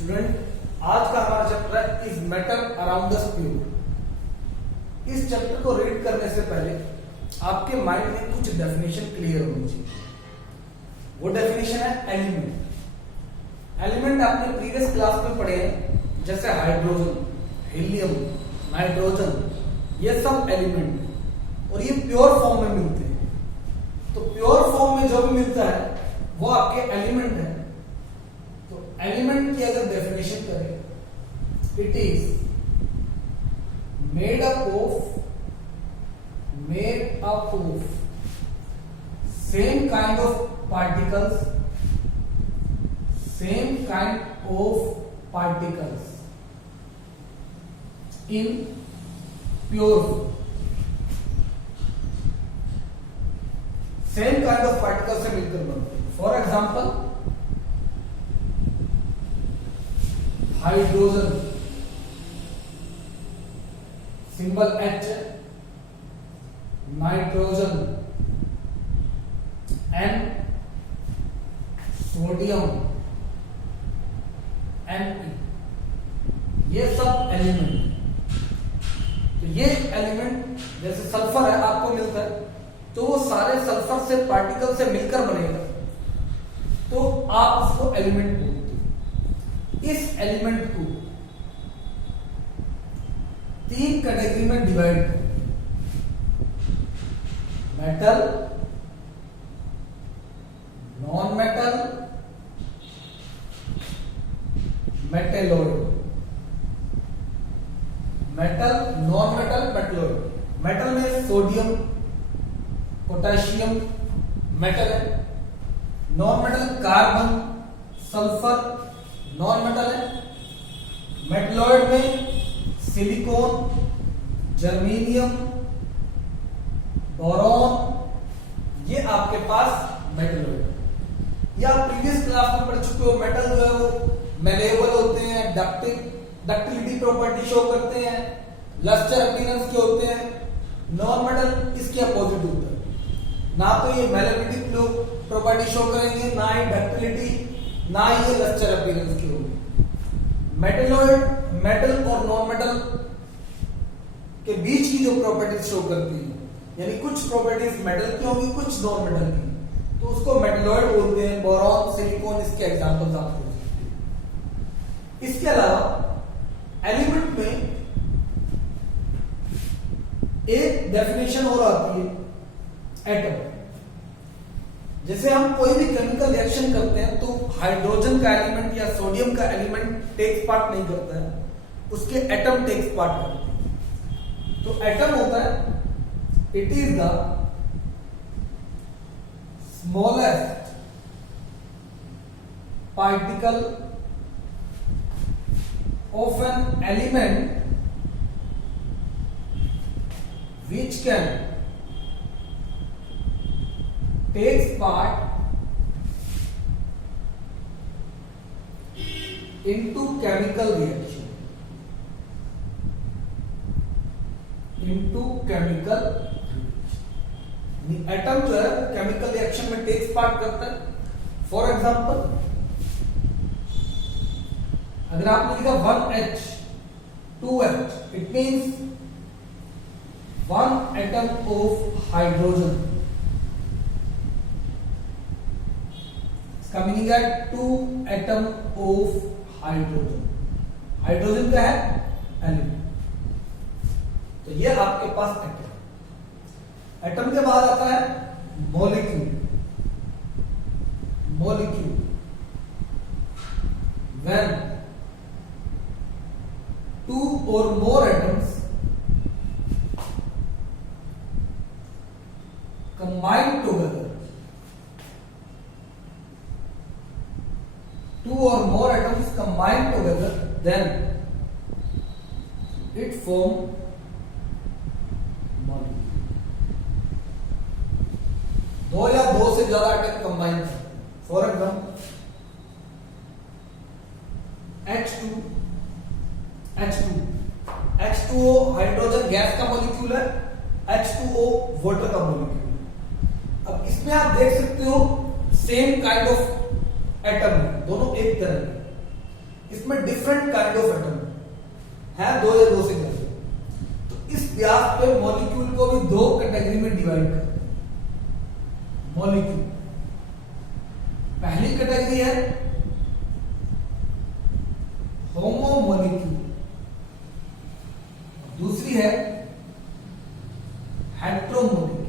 Student, आज का हमारा चैप्टर है is metal around the pure. इस चैप्टर को रीड करने से पहले आपके माइंड में कुछ डेफिनेशन क्लियर होनी चाहिए। वो डेफिनेशन है एलिमेंट। एलिमेंट आपने प्रीवियस क्लास में पढ़े हैं, जैसे हाइड्रोजन, हीलियम, नाइट्रोजन, ये सब एलिमेंट और ये प्योर फॉर्म में मिलते हैं। तो प्योर फॉर्म में जो भी मिलता है वो आपके एलिमेंट है। तो एलिमेंट की अगर डेफिनेशन करें, it is made up of same kind of particles in pure same kind of particle से मिलकर बनते हैं। For example, hydrogen symbol H, nitrogen N, sodium Ne, ये सब एलिमेंट। तो ये एलिमेंट जैसे सल्फर है आपको मिलता है, तो वो सारे सल्फर से पार्टिकल से मिलकर बनेगा, तो आप उसको एलिमेंट बोलते हो। इस एलिमेंट को तीन कैटेगरी में डिवाइड करें: metal, non metal, metalloid. Metal, non metal, metalloid. Metal में सोडियम, पोटेशियम मेटल है। Non metal carbon, sulphur non metal है। मेटलॉइड में सिलिकॉन, जर्मेनियम, बोरॉन, ये आपके पास मेटलॉइड है। या प्रीवियस क्लास में पढ़ चुके हो, मेटल जो है वो मेलेबल होते हैं, डक्टिलिटी प्रॉपर्टी शो करते हैं, लस्टर अपीयरेंस के होते हैं। नॉन मेटल इसके अपोजिट होता है, ना तो ये मेलेबिलिटी प्रॉपर्टी शो करेंगे, ना ही डक्टिलिटी, ना ही ये लस्टर अपीयरेंस के होंगे। मेटलॉइड मेटल और नॉन मेटल के बीच की जो प्रॉपर्टीज शो करती है, यानी कुछ प्रॉपर्टीज मेटल की होंगी, कुछ नॉन मेटल की, तो उसको मेटलॉइड बोलते हैं। बोरॉन, सिलिकॉन इसके एग्जांपल्स आप दे सकते हैं। इसके अलावा एलिमेंट में एक डेफिनेशन और आती है एटम। जैसे हम कोई भी केमिकल रिएक्शन करते हैं तो हाइड्रोजन का एलिमेंट या सोडियम का एलिमेंट टेक्स पार्ट नहीं करता है, उसके एटम टेक्स पार्ट करते हैं। तो एटम होता है, it is the smallest particle of an element which can takes part into chemical reaction, atom जो है केमिकल रिएक्शन में टेक्स पार्ट करता है। फॉर एग्जांपल, अगर आपने लिखा 1H 2H, it means one atom of hydrogen. इसका मीनिंग है 2 atom of hydrogen. हाइड्रोजन क्या है? एलिमेंट। तो ये आपके पास एटम। एटम के बाद आता है molecule. when 2 or more atoms combine together, 2 or more atoms combine together, then it form molecule। दो या दो से ज्यादा atom combine. For example, H2O hydrogen gas का मॉलिक्यूल है, H2O वाटर का मॉलिक्यूल। अब इसमें आप देख सकते हो सेम काइंड ऑफ एटम है, दोनों एक तरह के। इसमें डिफरेंट काइंड ऑफ एटम है, दो या दो से ज्यादा। तो इस व्यास पे मॉलिक्यूल को भी दो कैटेगरी में डिवाइड कर मॉलिक्यूल। पहली कैटेगरी है होमो मॉलिक्यूल, दूसरी है हेट्रो मॉलिक्यूल।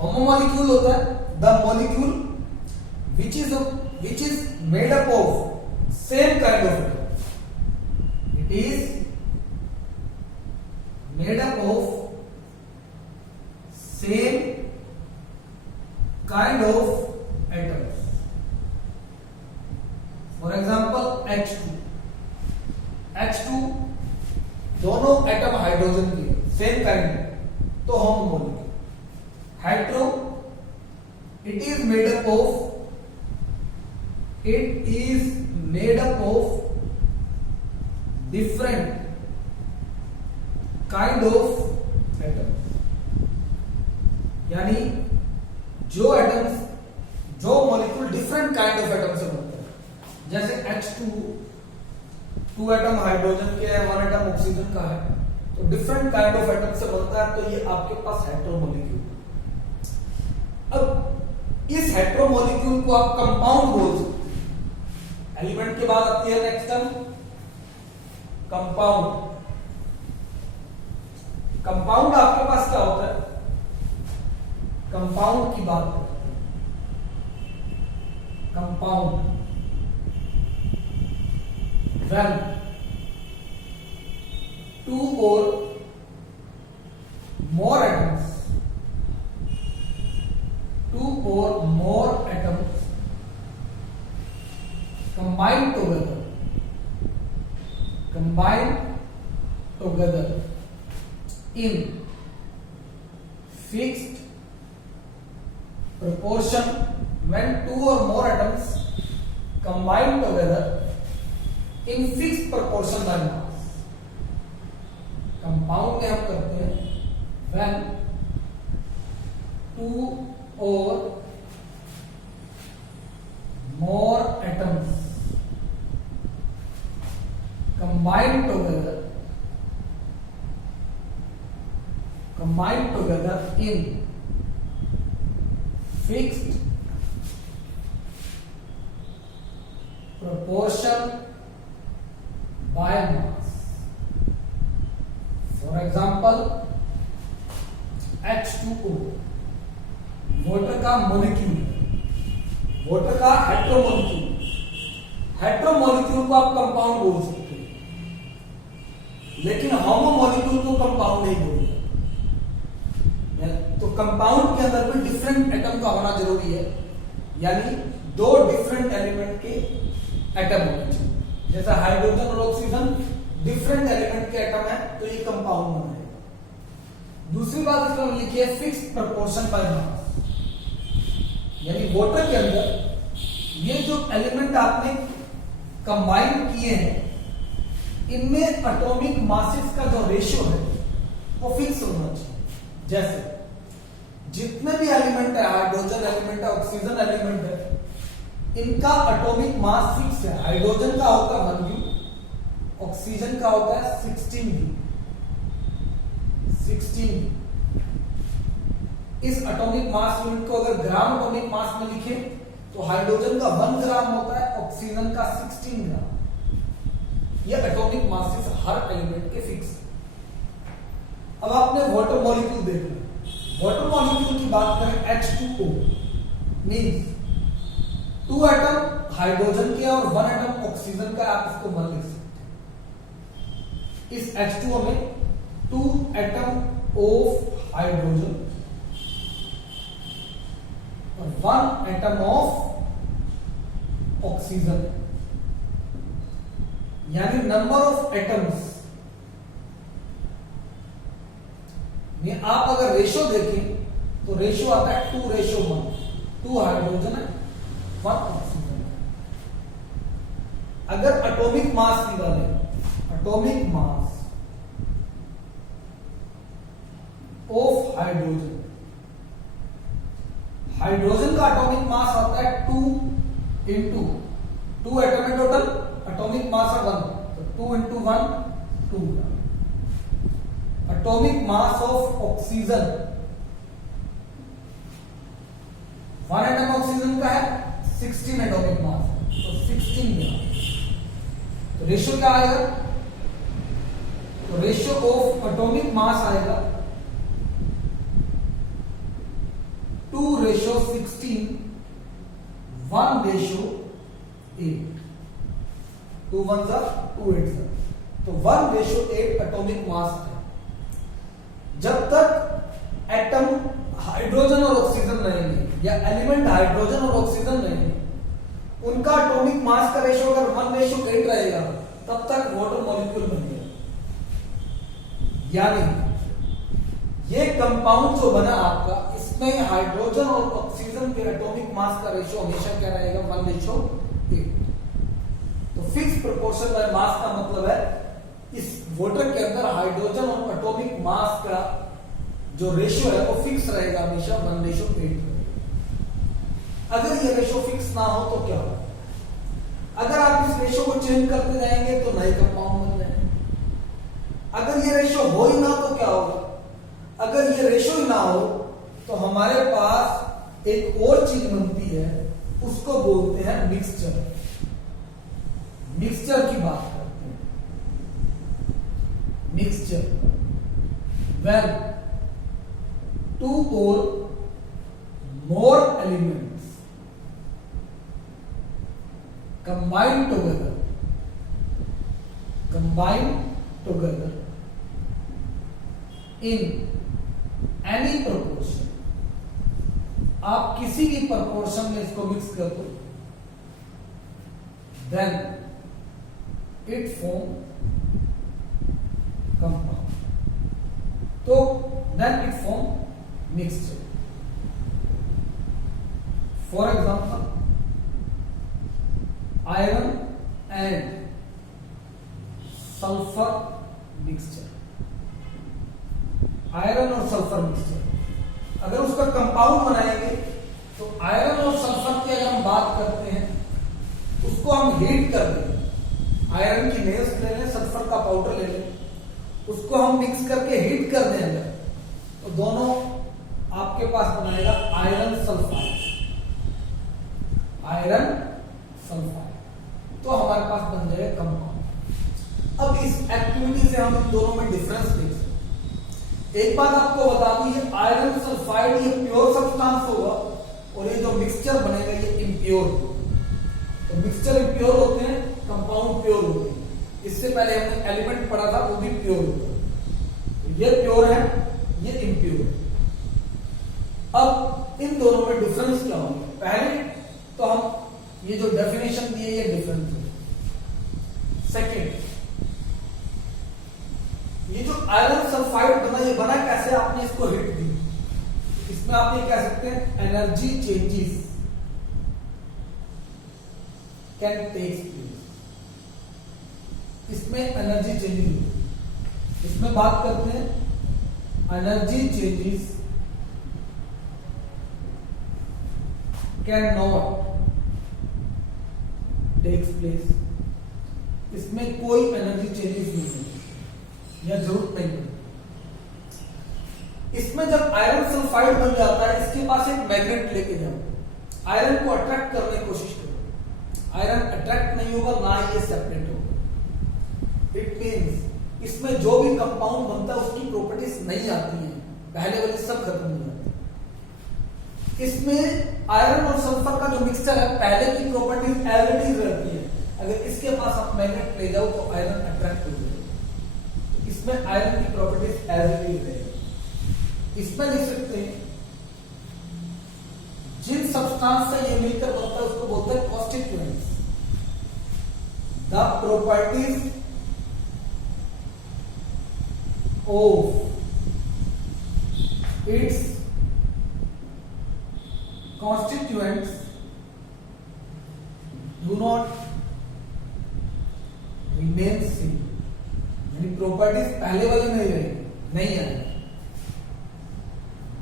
होमो मॉलिक्यूल होता है the molecule which is made up of same kind of atom. It is made up of same kind of atoms. For example, H2. H2 दोनों atom hydrogen के same kind, तो homo molecule. Hetero, it is made up of different kind of atoms। यानी जो atoms, जो molecule different kind of atom से बनते हैं, जैसे H2 2 एटम हाइड्रोजन के है, 1 एटम ऑक्सीजन का है, तो डिफरेंट काइंड ऑफ एटम से बनता है, तो ये आपके पास हेट्रो मॉलिक्यूल। अब इस हेट्रो मॉलिक्यूल को आप कंपाउंड बोल सकते हैं। एलिमेंट के बाद आती है नेक्स्ट टर्म कंपाउंड। कंपाउंड आपके पास क्या होता है, कंपाउंड की बात करते हैं। Compound when two or more atoms combine together in fixed proportion, when two or more atoms combine together in fixed proportion by mass। Compound में हम करते हैं when two or more atoms combine together in fixed proportion by mass। For example, H2O water का molecule, water का hetero molecule. Hetero molecule को आप compound बोल सकते हैं, लेकिन होमो मॉलिक्यूल को कंपाउंड नहीं बोलते। तो कंपाउंड के अंदर भी डिफरेंट एटम का होना जरूरी है, यानी दो डिफरेंट एलिमेंट के एटम होने चाहिए। जैसा हाइड्रोजन और ऑक्सीजन डिफरेंट एलिमेंट के एटम है, तो ये कंपाउंड बनेगा। दूसरी बात इसमें लिखी है फिक्स्ड प्रोपोर्शन बाय मास, यानी वाटर के अंदर ये जो एलिमेंट आपने कंबाइन किए हैं, इनमें एटॉमिक मासेस का जो रेशियो है वो फिक्स होना चाहिए। जैसे जितने भी एलिमेंट है, हाइड्रोजन एलिमेंट है, ऑक्सीजन एलिमेंट है, इनका एटॉमिक मास फिक्स है। हाइड्रोजन का होता है 1 U, ऑक्सीजन का होता है 16 U। इस एटॉमिक मास यूनिट को अगर ग्राम एटॉमिक मास में लिखें तो हाइड्रोजन का 1 ग्राम होता है, ऑक्सीजन का 16 ग्राम। ये एटॉमिक मासेस हर एलिमेंट के फिक्स। अब आपने वाटर मॉलिक्यूल देखना, वाटर मॉलिक्यूल की बात करें H2O मींस 2 एटम हाइड्रोजन के और 1 एटम ऑक्सीजन का, आप इसको मन लिख सकते हैं। इस H2O में 2 एटम ऑफ हाइड्रोजन और 1 एटम ऑफ ऑक्सीजन, यानी नंबर ऑफ एटम्स में आप अगर रेशियो देखें तो रेशियो आता है 2:1। 2 हाइड्रोजन है, 1 ऑक्सीजन है। अगर एटॉमिक मास निकालें, atomic mass of hydrogen, hydrogen का एटॉमिक मास आता है 2 into 2 एटम है टोटल, एटॉमिक मास है 1, तो 2 into 1 2। Atomic mass of oxygen, 1 atom oxygen का है 16 एटॉमिक मास, तो 16 ग्राम। तो रेशियो क्या आएगा, तो रेशियो ऑफ एटॉमिक मास आएगा 2:16, 1:8, 2 1s are 2 8s are, तो 1:8 एटॉमिक मास है। जब तक एटम हाइड्रोजन और ऑक्सीजन रहेंगे या एलिमेंट हाइड्रोजन और ऑक्सीजन रहेंगे, उनका एटॉमिक मास का रेशियो अगर 1:8 रहेगा, तब तक वाटर मॉलिक्यूल बनेगा। यानी ये कंपाउंड जो बना आपका, इसमें हाइड्रोजन और ऑक्सीजन के एटॉमिक मास का रेशियो हमेशा क्या रहेगा, 1:8। तो फिक्स प्रोपोर्शन बाय मास का मतलब है इस वाटर के अंदर हाइड्रोजन और एटॉमिक मास का जो रेशियो है वो फिक्स रहेगा हमेशा 1:8। अगर ये रेशियो फिक्स ना हो तो क्या होगा, अगर आप इस रेशियो को चेंज करते जाएंगे तो नए कंपाउंड बन जाएंगे। अगर ये रेशियो हो ही ना तो क्या होगा, अगर ये रेशियो ही ना हो तो हमारे पास एक और चीज बनती है, उसको बोलते हैं मिक्सचर। मिक्सचर की बात करते हैं। Mixture when 2 or more elements combine together in any proportion, आप किसी भी proportion में इसको मिक्स कर दो, then it form compound, तो then it form mixture. For example, iron and sulfur mixture, iron और सल्फर मिक्सचर। अगर उसका कंपाउंड बनाएंगे तो आयरन और सल्फर की अगर हम बात करते हैं, उसको हम हीट कर दें, आयरन की नेल्स ले लें, सल्फर का पाउडर ले लें, उसको हम मिक्स करके हीट कर दें अंदर, तो दोनों आपके पास बनाएगा आयरन सल्फाइड। आयरन सल्फाइड, तो हमारे पास बन जाएगा कंपाउंड। अब इस एक्टिविटी से हम इन दोनों में डिफरेंस देख सकते हैं। एक बात आपको बता दी है, आयरन सल्फाइड ये प्योर सब्सटेंस होगा और ये जो मिक्सचर बनेगा ये इम्प्योर होगा। तो मिक्सचर इम्प्योर होते हैं, कंपाउंड प्योर होते हैं। इससे पहले हमने एलिमेंट पढ़ा था, वो भी प्योर होता है। तो ये प्योर है, ये इम्प्योर है। अब इन दोनों में डिफरेंस क्या होंगे, पहले तो हम ये जो डेफिनेशन दी है ये डिफरेंस है। सेकेंड, ये जो आयरन सल्फाइड बना, ये बना कैसे, आपने इसको हीट दी, इसमें आप ये कह सकते हैं energy changes can take place. इसमें एनर्जी चेंजेस, इसमें बात करते हैं energy changes can not takes place. इसमें कोई एनर्जी चेंजेस नहीं होती या जरूरत नहीं पड़ती। इसमें जब आयरन सल्फाइड बन जाता है, इसके पास एक मैग्नेट लेके जाओ, आयरन को अट्रैक्ट करने की कोशिश करो, आयरन अट्रैक्ट नहीं होगा, ना ये सेपरेट होगा। इट मींस इसमें जो भी कंपाउंड बनता है उसकी प्रॉपर्टीज नहीं आती हैं, पहले वाली सब खत्म हो जाती है। इसमें आयरन और सल्फर का जो मिक्सचर है, पहले की प्रॉपर्टीज एज इट इज रहती है। अगर इसके पास आप मैग्नेट ले जाओ तो आयरन अट्रैक्ट हो जाएगा। इसमें आयरन की प्रॉपर्टीज एज इट इज रहेगी। इसमें लिख सकते हैं जिन सब्सटेंस से ये मिलकर बनता है उसको बोलते हैं constituents. The properties of its constituents do not remain same, यानी प्रॉपर्टीज पहले वाली नहीं रहेगी, नहीं आएगी।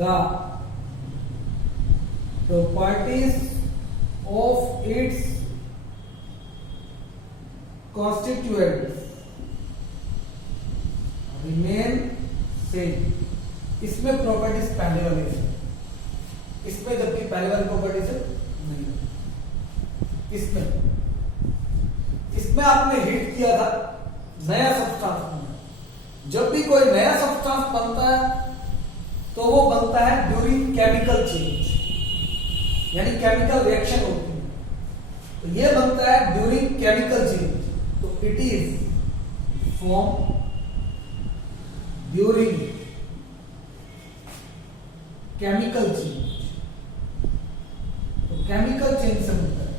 The properties of its constituent remain same। इसमें प्रॉपर्टीज पहले वाली है, इसमें जबकि पहले वाली प्रॉपर्टीज नहीं है। इसमें आपने हिट किया था नया सब्सटेंस बनना। जब भी कोई नया सब्सटेंस बनता है तो वो बनता है ड्यूरिंग केमिकल चेंज, यानी केमिकल रिएक्शन होती है, तो ये बनता है ड्यूरिंग केमिकल चेंज। तो it is form during chemical change. तो केमिकल चेंज से बनता है।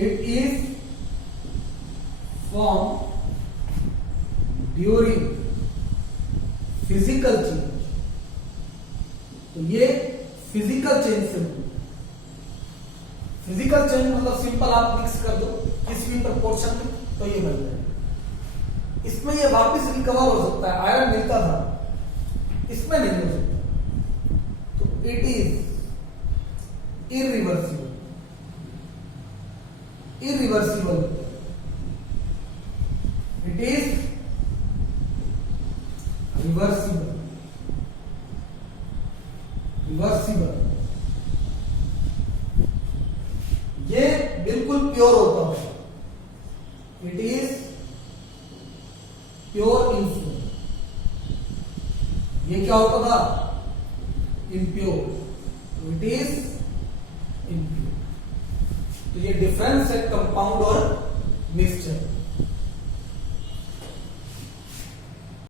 It is form during physical change. तो ये फिजिकल चेंज से बनता है। फिजिकल चेंज मतलब सिंपल आप मिक्स कर दो किसी भी प्रपोर्शन में तो ये बन जाएगा। इसमें ये वापस रिकवर हो सकता है, आयरन मिलता था, इसमें नहीं हो सकता। तो it is irreversible. Irreversible it is reversible. Reversible ये बिल्कुल प्योर होता है। It is pure inflow. ये क्या होता था? इम्प्योर। It is impure. तो ये डिफरेंस है कंपाउंड और मिक्सचर।